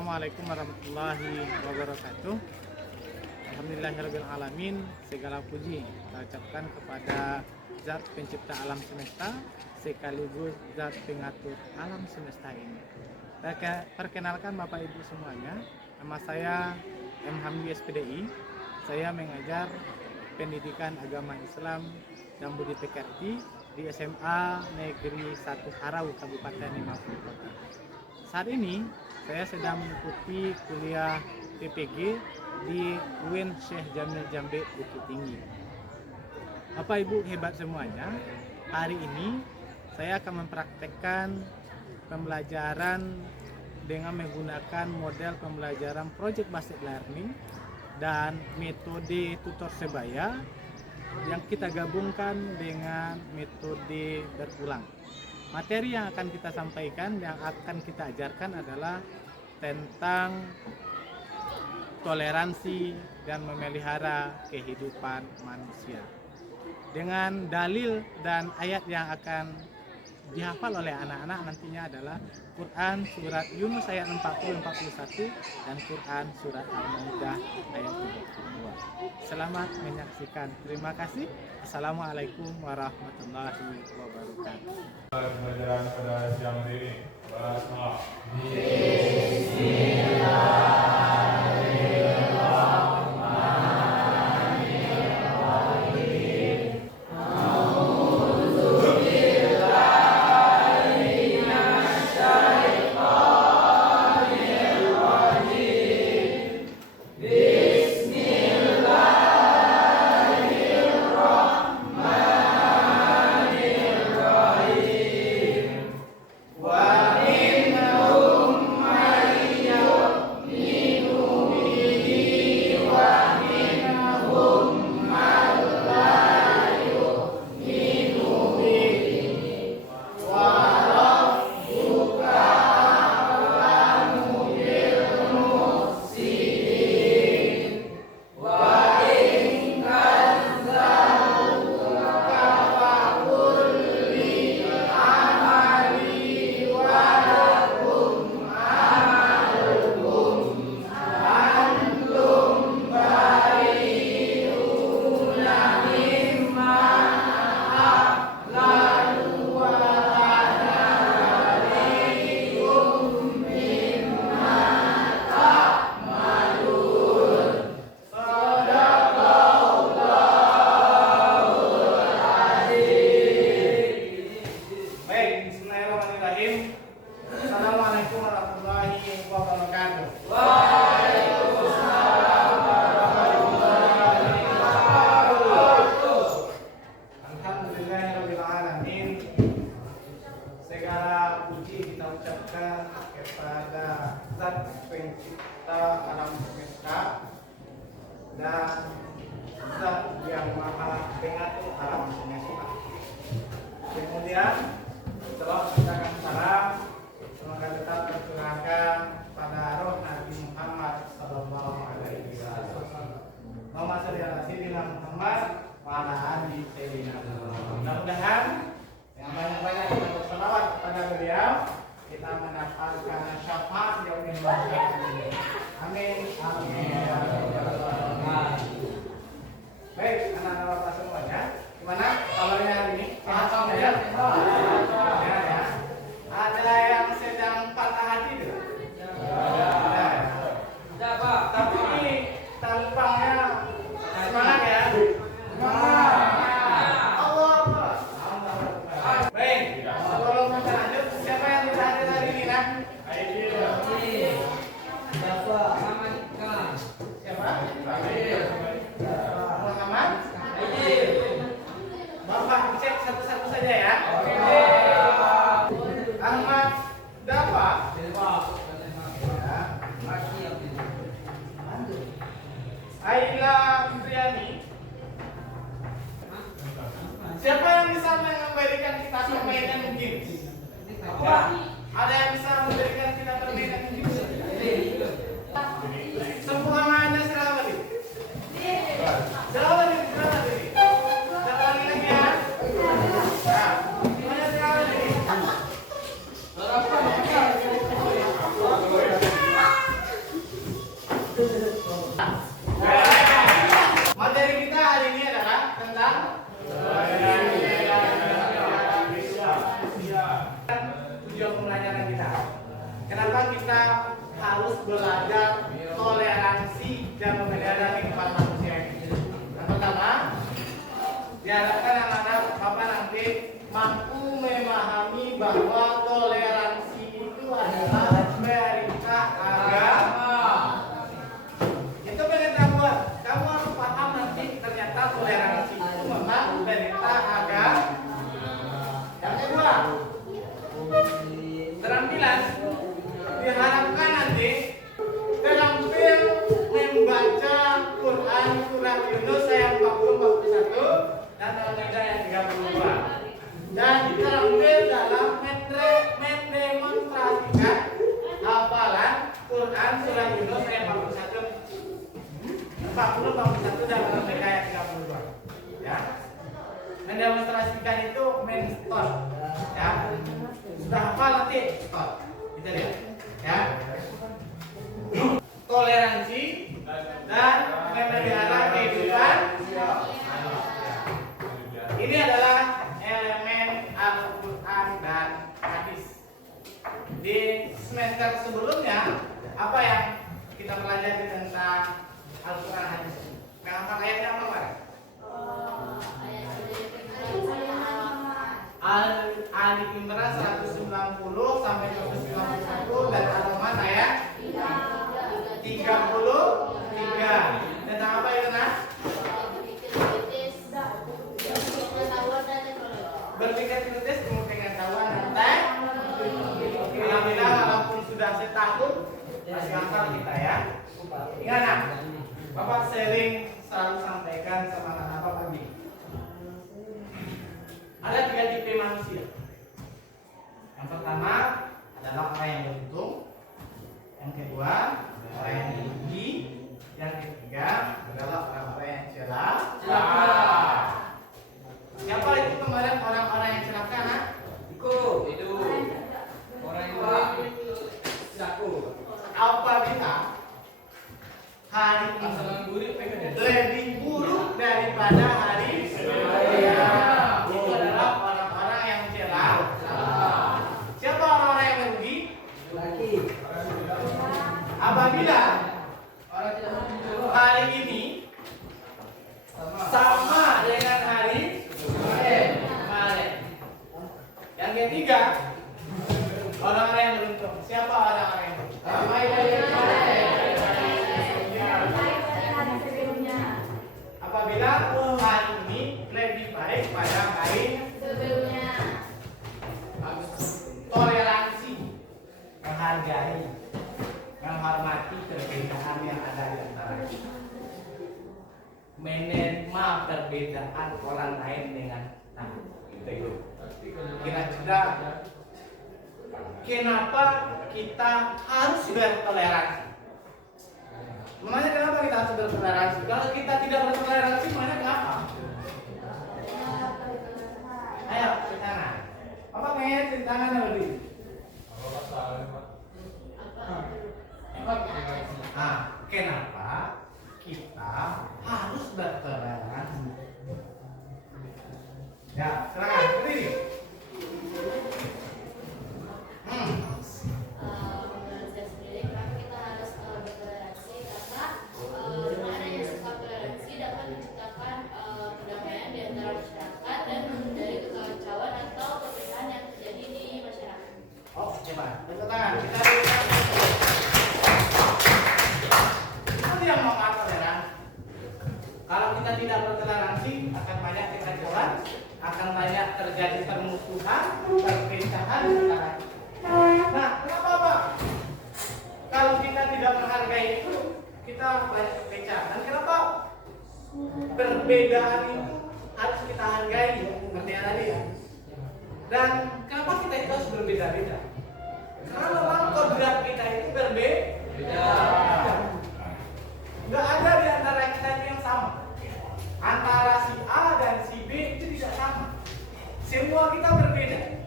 Assalamualaikum warahmatullahi wabarakatuh. Alhamdulillahirrabbilalamin. Segala puji kita ucapkan kepada Zat pencipta alam semesta sekaligus Zat pengatur alam semesta ini. Perkenalkan Bapak Ibu semuanya, nama saya M. Hamdi SPDI. Saya mengajar pendidikan agama Islam dan Budi Pekerti di SMA Negeri 1 Harau, Kabupaten Lima Puluh Kota. Saat ini saya sedang mengikuti kuliah PPG di UIN Syekh Jamil Jambe Bukit Tinggi. Bapak Ibu hebat semuanya, hari ini saya akan mempraktekkan pembelajaran dengan menggunakan model pembelajaran Project Based Learning dan metode tutor sebaya yang kita gabungkan dengan metode berulang. Materi yang akan kita sampaikan, yang akan kita ajarkan adalah tentang toleransi dan memelihara kehidupan manusia. Dengan dalil dan ayat yang akan dihafal oleh anak-anak nantinya adalah Quran surat Yunus ayat 40-41 dan Quran surat Al-Maidah ayat 32. Selamat menyaksikan. Terima kasih. Assalamualaikum warahmatullahi wabarakatuh. Pelajaran pada siang hari ini. Basmalah. Assalamualaikum warahmatullahi wabarakatuh. Alhamdulillahirrabbilalamin. Segala puji kita ucapkan kepada Zat pencipta alam semesta dan Zat yang maha pengatur alam semesta. Kemudian setelah kita akan salam, semoga tetap tercurahkan pada roh Nabi Muhammad Sallallahu Alaihi Wasallam. Muhammad Sayyidina Muhammad wa ala ali sayyidina Muhammad. Mudah-mudahan yang banyak-banyak kita berselawat kepada beliau, kita mendapatkan syafaat yaumil qiyamah. Amin. Amin. Baik, anak-anak Bapak semuanya, gimana kabarnya hari ini? Sehat ya? Ya. Ada yang sedang patah hati tidak? Ada, Pak. Tapi ini tampangnya semangat ya? Semangat. Allah Akbar. Baik, sebelum kita lanjut, siapa yang tidak hadir hari ini? Siapa? Muhammad? Bapak cek satu-satu saja ya. Oke. Ahmad Dafa. Aila Indriani. Siapa yang bisa memberikan kita permainan mungkin? Ada yang bisa memberikan kita permainan mungkin? Sempurnaannya silakan tadi. Silakan tadi. Silakan lagi ya. Nah, gimana silakan tadi? diharapkan anak-anak Bapak nanti mampu memahami bahwa toleransi itu adalah perintah agama. Itu pengetahuan. Kamu harus paham nanti ternyata toleransi itu memang perintah agama. Yang kedua, keterampilan diharapkan nanti terampil membaca Quran surat Yunus ayat 40-41 dan Al-Maidah ayat 32 dan terampil dalam mendemonstrasikan hafalan Quran surat Yunus ayat 40-41 dan Al-Maidah ayat 32 ya. Mendemonstrasikan itu menstop ya. Sudah hafal nanti stop. Kita lihat ya. Toleransi dan memelihara kehidupan. Ini adalah elemen Al-Quran dan hadis. Di semester sebelumnya apa yang kita pelajari tentang Al-Quran hadis? Kenapa ayatnya apa, Pak? Ali Imran 190 sampai 191 dan Al-Rahman ayat 33. Tentang apa itu, Nak? Berpikir kritis, ilmu pengetahuan tentang. Alhamdulillah walaupun sudah setahun masih hafal kita ya. Ingat, Nak, Bapak sering selalu sampaikan sama anak Bapak pagi. Ada 3 tipe manusia. Yang pertama adalah orang yang beruntung. Yang kedua orang yang diuji. Yang ketiga adalah orang-orang yang celaka. Siapa itu kemarin orang-orang yang celaka, Nak? Itu orang yang baik. Siaku. Apabila hari ini lebih buruk daripada hari sebelumnya, itu adalah orang-orang yang celaka. Siapa orang-orang yang merugi? Laki. Apabila hari ini sama dengan hari kemarin. Yang ketiga, orang-orang yang beruntung. Siapa orang-orang yang beruntung? Apabila hari ini lebih baik pada hari sebelumnya. Toleransi, menghargai, menghormati perbedaan yang ada di antara kita. Menerima perbedaan orang lain dengan itu. Kira-kira kenapa kita harus bertoleransi? Memangnya kenapa kita harus bertoleransi? Kalau kita tidak bertoleransi, memangnya kenapa? Ayo, cuci tangan. Apa pengen cuci tangan lebih? Kenapa kita harus bertoleransi? Ya, silakan berdiri. Menurut saya sendiri, kenapa kita harus bertoleransi? Karena dengan adanya sikap toleransi dapat menciptakan perdamaian di antara masyarakat dan menghindari kekacauan atau perpecahan yang terjadi di masyarakat. Oh, coba. Tepuk tangan. Kita lihat. Itu yang mau toleransi. Kalau kita tidak bertoleransi, akan banyak kekacauan, akan banyak terjadi permusuhan, perpecahan antara kita. Nah, kenapa, Pak? Kalau kita tidak menghargai itu, kita banyak perpecahan. Dan kenapa perbedaan itu harus kita hargai? Seperti yang tadi ya. Dan kenapa kita itu harus berbeda-beda? Karena memang kodrat kita itu berbeda. Nggak ada di antara kita itu yang sama. Antara si A dan si B itu tidak sama. Semua kita berbeda.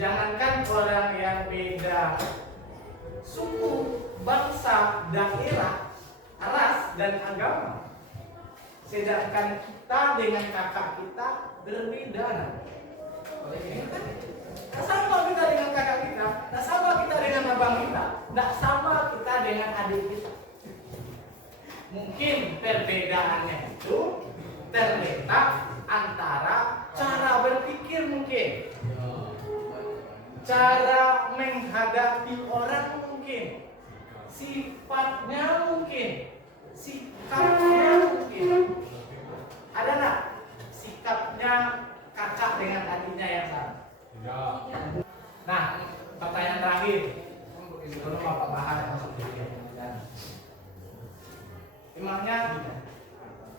Jangankan orang yang beda suku, bangsa, daerah, ras, dan agama. Sedangkan kita dengan kakak kita berbeda. Tak sama kita dengan kakak kita, tak sama kita dengan abang kita, tak sama kita dengan adik kita. Mungkin perbedaannya itu terletak antara cara berpikir mungkin, cara menghadapi orang mungkin, sifatnya mungkin, sikapnya mungkin. Ada nggak sikapnya kakak dengan adiknya yang sama? Nah, pertanyaan terakhir. Sebelum Bapak bahas emangnya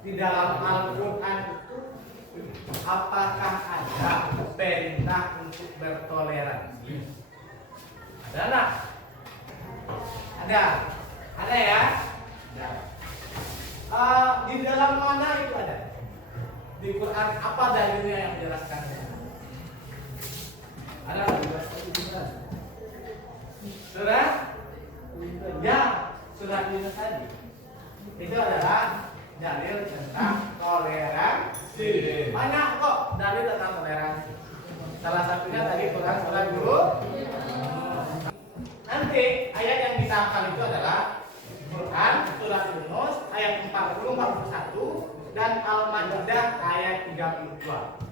di dalam Al-Quran itu apakah ada perintah untuk bertoleransi? Ada nggak? Ada ya? Ada. Di dalam mana itu ada? Di Quran apa dalilnya yang menjelaskan? Ada? Surah? Ya, surah Yunus tadi. Itu adalah dalil tentang toleransi. Banyak kok dalil tentang toleransi. Salah satunya tadi Quran surah Yunus. Nanti ayat yang kita hafal itu adalah Quran surah Yunus ayat 40 41 dan Al-Maidah ayat 32.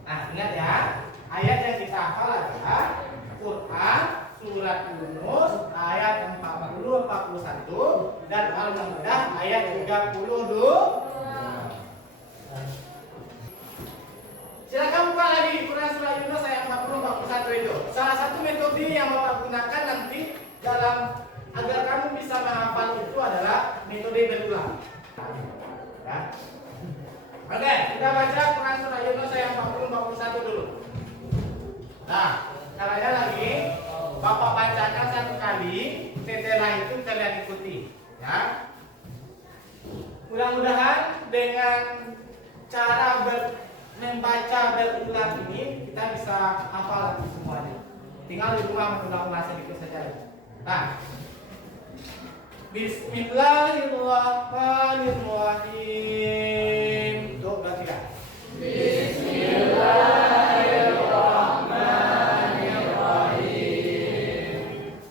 Nah, ingat ya, ayat yang kita hafal adalah Quran surat Yunus ayat 40 41 dan Al-Maidah ayat 32. Silakan buka lagi Quran surah Yunus ayat 40 41 itu. Salah satu metode yang Bapak gunakan nanti dalam agar kamu bisa menghafal itu adalah metode berulang. Ya. Oke, kita baca Quran surah Yunus ayat 40 41 dulu. Nah, caranya lagi Bapak bacakan satu kali, setelah itu kalian ikuti, ya. Mudah-mudahan dengan cara membaca berulang ini kita bisa hafal lagi semuanya. Tinggal di rumah mengulang-ulang sedikit saja. Nah, Bismillahirrahmanirrahim. Tuh, baca. Bismillahirrahmanirrahim.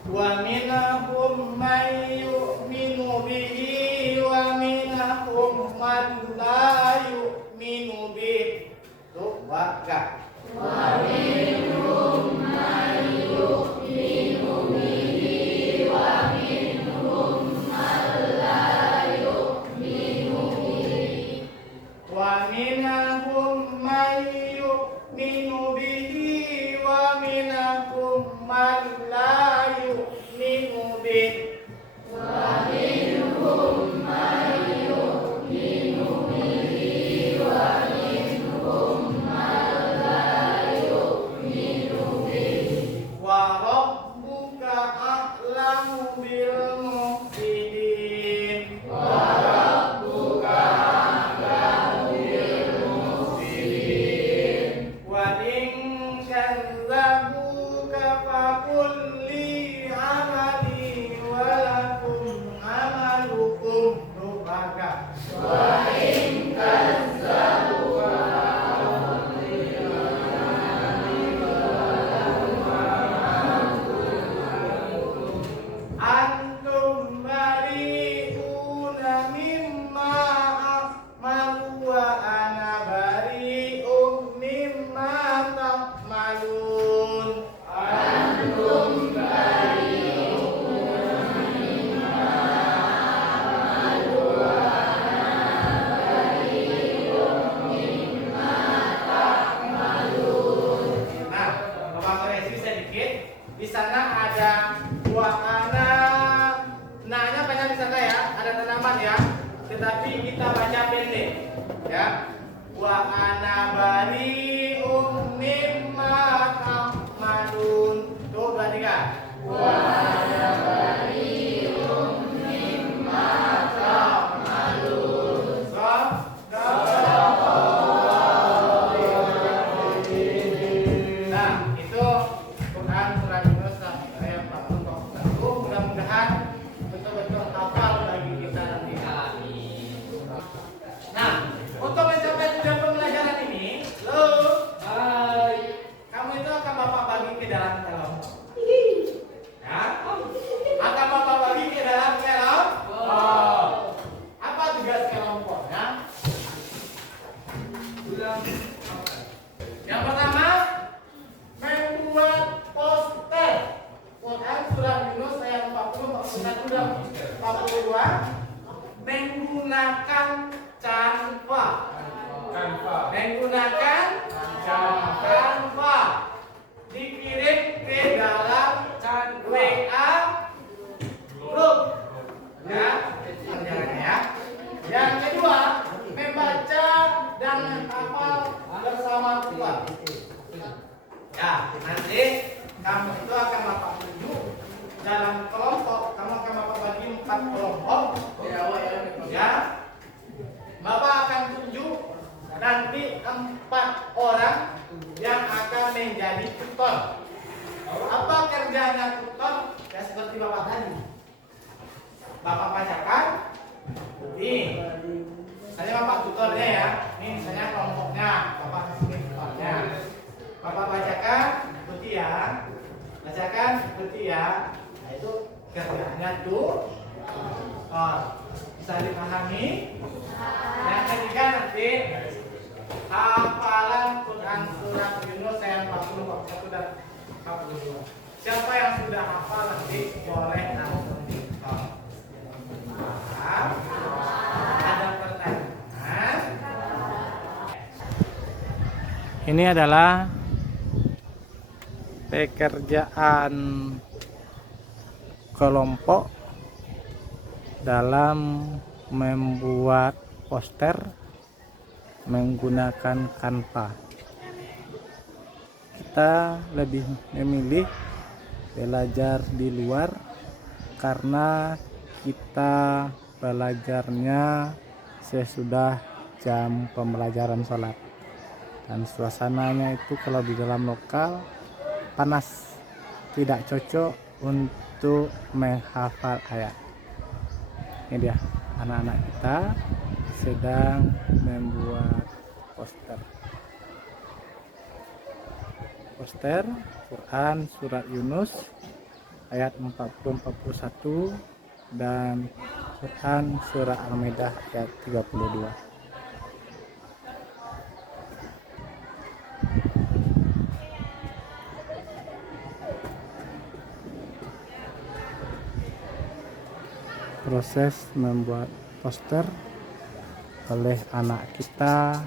Wa minhum may yu'minu bihi wa minhum man la yu'minu bihi. Tuh, baca. Wa minhum may yu'minu bihi wa minhum man la yu'minu bihi. Wa minhum may yu'minu bihi wa minhum man la yu'minu bihi. Wa minhum may yu'minu bihi wa minhum man la yu'minu bihi. Wa rabbuka a'lamu bil muhsinin. Wa rabbuka a'lamu bil muhsinin. Wa in kadzabuka faqul li amali wa lakum amalukum. Rubaga. Wa in kadzabuka antum bari'una mimma a'malu wa ana bari'un mimma ta'malun. Antum bari'una mimma a'malu wa ana bari'un mimma ta'malun. Nah, Bapak koreksi sedikit. Di sana ada wa ana, nah-nya banyak di sana ya, ada tanaman ya. Tetapi kita baca pendek, ya. Wa ana bari'un mimma ta'malun. Tuh, perhatikan. Wa ana bari'un mimma ta'malun. Nah, itu Quran surah Yunus ayat 40. Mudah-mudahan betul-betul hafal bagi kita nanti. Nah, untuk mencapai tujuan pembelajaran ini, kamu itu akan Bapak bagi ke dalam kelompok. Ya, Yang pertama, membuat poster. Quran surah Yunus ayat 40, 41 dan 42 menggunakan Canva. Menggunakan Canva. Dikirim ke dalam WA grup. Ya, kerjaannya ya. Yang kedua, membaca dan menghafal bersama keluarga. Ya, nanti kamu itu akan Bapak tunjuk dalam kelompok. Kamu akan Bapak bagi 4 kelompok. Ya, Bapak akan tunjuk nanti 4 orang yang akan menjadi tutor. Apa kerjanya tutor? Ya seperti Bapak tadi. Bapak bacakan. Nih, saya Bapak tutornya ya. Ini misalnya kelompoknya. Bapak kasih tutornya. Bapak bacakan, ikuti ya. Bacakan, ikuti ya. Nah itu kerjanya tuh. Bisa dipahami. Yang ketiga nanti hafalan Quran surah Yunus ayat 40, 41 dan 42. Siapa yang sudah hafal nanti boleh langsung diton. Ada pertanyaan? Ini adalah pekerjaan kelompok dalam membuat poster menggunakan Canva. Kita lebih memilih belajar di luar karena kita belajarnya sesudah jam pembelajaran sholat, dan suasananya itu kalau di dalam lokal panas, tidak cocok untuk menghafal ayat. Ini dia anak-anak kita sedang membuat poster Quran surat Yunus ayat 40-41 dan Quran surah Al-Maidah ayat 32. Proses membuat poster oleh anak kita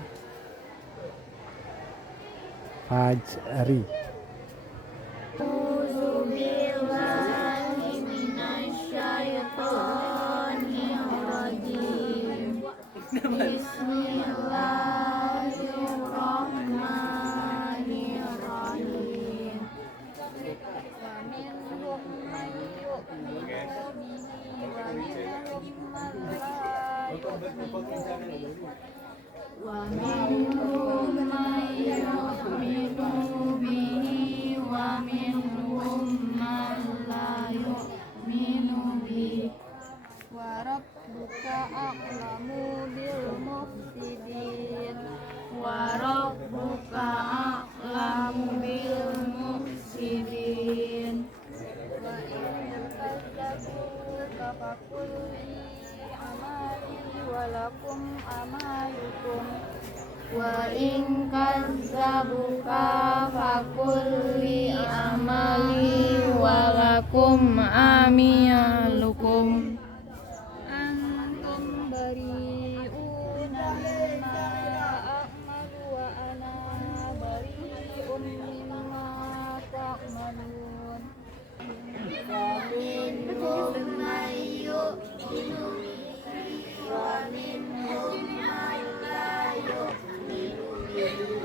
Fajri. Bismillahirrahmanirrahim. Wa minhum man yu'minu bihi wa minhum man la yu'minu bihi. Wa rabbuka a'lamu bil mufsidin. Wa rabbuka a'lamu bil mufsidin. Wa in kadzabuka faqul li amali wa lakum amalukum. Wa in kadzabuka faqul li amali wa lakum amalukum. Antum bari'una mimma a'malu wa ana bari'un mimma ta'malun. Wa minhum man yu'minu bihi wa minhum man la yu'minu bihi.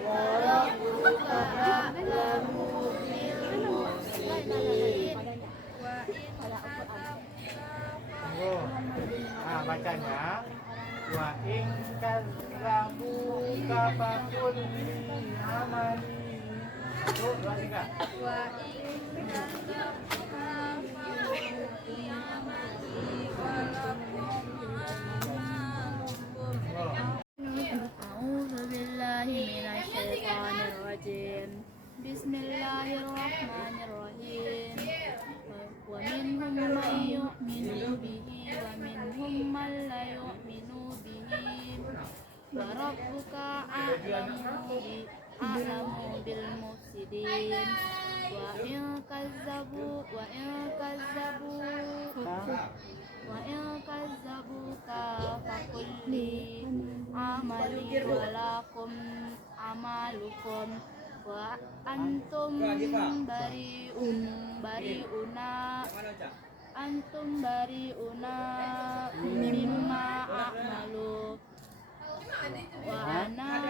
Wa rabbuka a'lamu bil mufsidin. Wa in Nah, bacanya wa in kadzabuka faqul li amali. Tuh, 2, 3. wa in kadzabuka faqul li amali wa lakum amalukum. A'udzu billahi minasy syaithanir rajim. Bismillahirrahmanirrahim. Wa minhum man yu'minu bihi wa khalidin. Wa in kazzabuka faqul li amali wa lakum amalukum wa antum bari'una mimma a'malu wa ana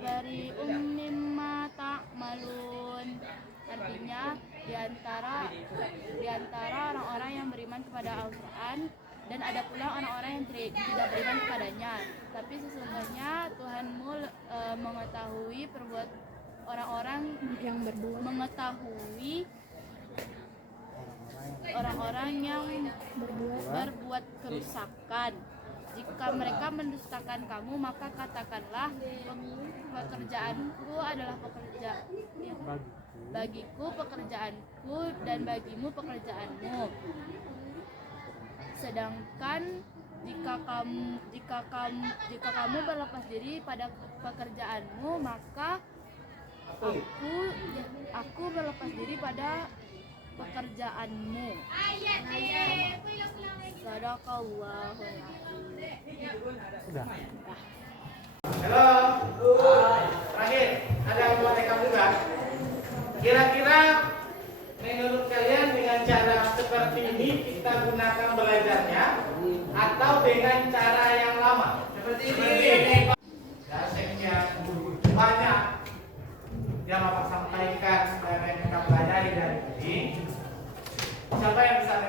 bari'um mimma ta'malun. Artinya di antara orang-orang yang beriman kepada Al-Quran dan ada pula orang-orang yang tidak beriman kepadanya. Tapi sesungguhnya Tuhanmu mengetahui orang-orang yang berbuat kerusakan. Jika mereka mendustakan kamu, maka katakanlah pekerjaanku adalah bagiku pekerjaanku dan bagimu pekerjaanmu. Sedangkan jika kamu berlepas diri pada pekerjaanmu, maka aku berlepas diri pada pekerjaanmu. Sadaqallahul azim. Udah. Halo. Terakhir, ada yang buat rekam juga. Kira-kira menurut kalian dengan cara seperti ini kita gunakan belajarnya atau dengan cara yang lama? Seperti ini. Dan sekian banyak yang Bapak sampaikan dan yang kita pelajari dari ini. Siapa yang bisa